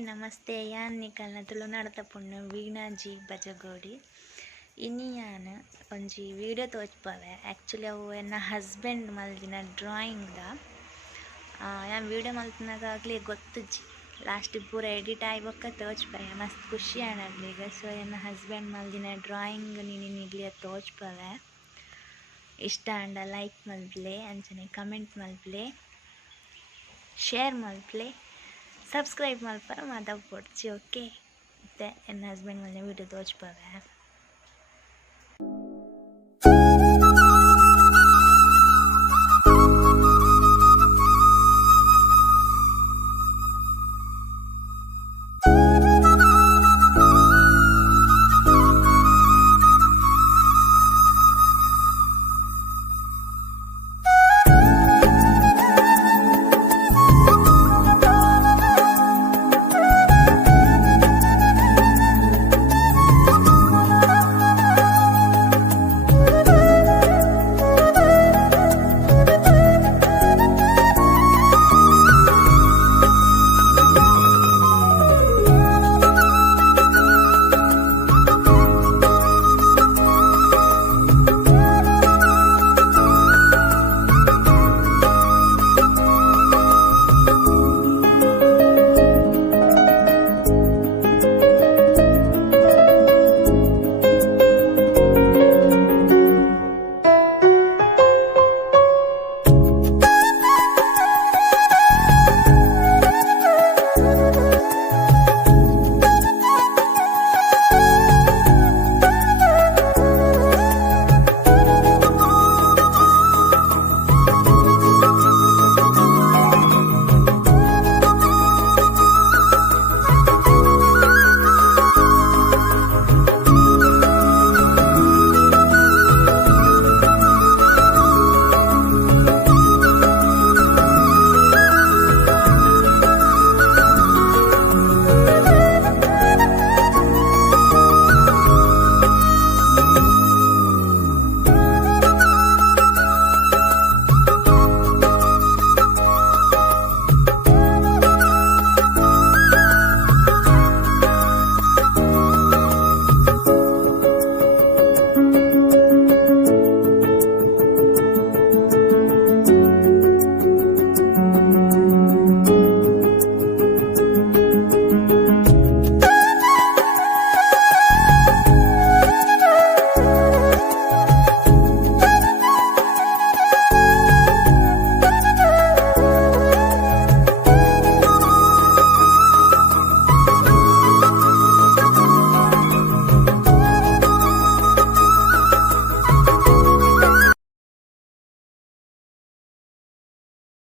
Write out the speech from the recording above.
ನಮಸ್ತೆ ಯಾನ್ ನಿಕಲ್ನ ತುಳುನಾಡತ ಪುಣ್ಯ ವೀಣಾಜಿ ಬಜಗೋಡಿ ಇನಿ ಯಾನ್ ಒಂಜಿ ವೀಡಿಯೋ ತೋಜ್ಪಾವೆ ಆ್ಯಕ್ಚುಲಿ ಅವು ಎನ್ನ ಹಸ್ಬೆಂಡ್ ಮಲ್ದಿನ ಡ್ರಾಯಿಂಗ್ದ ಯಾನ್ ವೀಡಿಯೋ ಮಲ್ತಿನಾಗಲೇ ಗೊತ್ತುಜ್ಜಿ ಲಾಸ್ಟ್ ಪೂರ ಎಡಿಟ್ ಆಗಿ ಬೊಕ್ಕ ತೋಜ್ಪಾವೆ ಮಸ್ತ್ ಖುಷಿ ಆಣಗ್ಲಿಗೆ ಸೊ ಎನ್ನ ಹಸ್ಬೆಂಡ್ ಮಲ್ದಿನ ಡ್ರಾಯಿಂಗ್ ನಿಗ್ಲಿಯ ತೋಜ್ಪಾವೆ ಇಷ್ಟ ಅಂಡ ಲೈಕ್ ಮಲ್ಪ್ಲೆ ಅಂಚನೆ ಕಮೆಂಟ್ ಮಲ್ಪ್ಲೆ ಶೇರ್ ಮಲ್ಪ್ಲೆ ಸಬ್ಸ್ಕ್ರೈಬ್ ಮಲ್ಪರ ಮಾತಾಡ್ಕೊಡ್ಚಿ ಓಕೆ ಮತ್ತೆ ನನ್ನ ಹಸ್ಬೆಂಡ್ ಮನೆ ವೀಡಿಯೋ ತೋಚ್ಪಾವೆ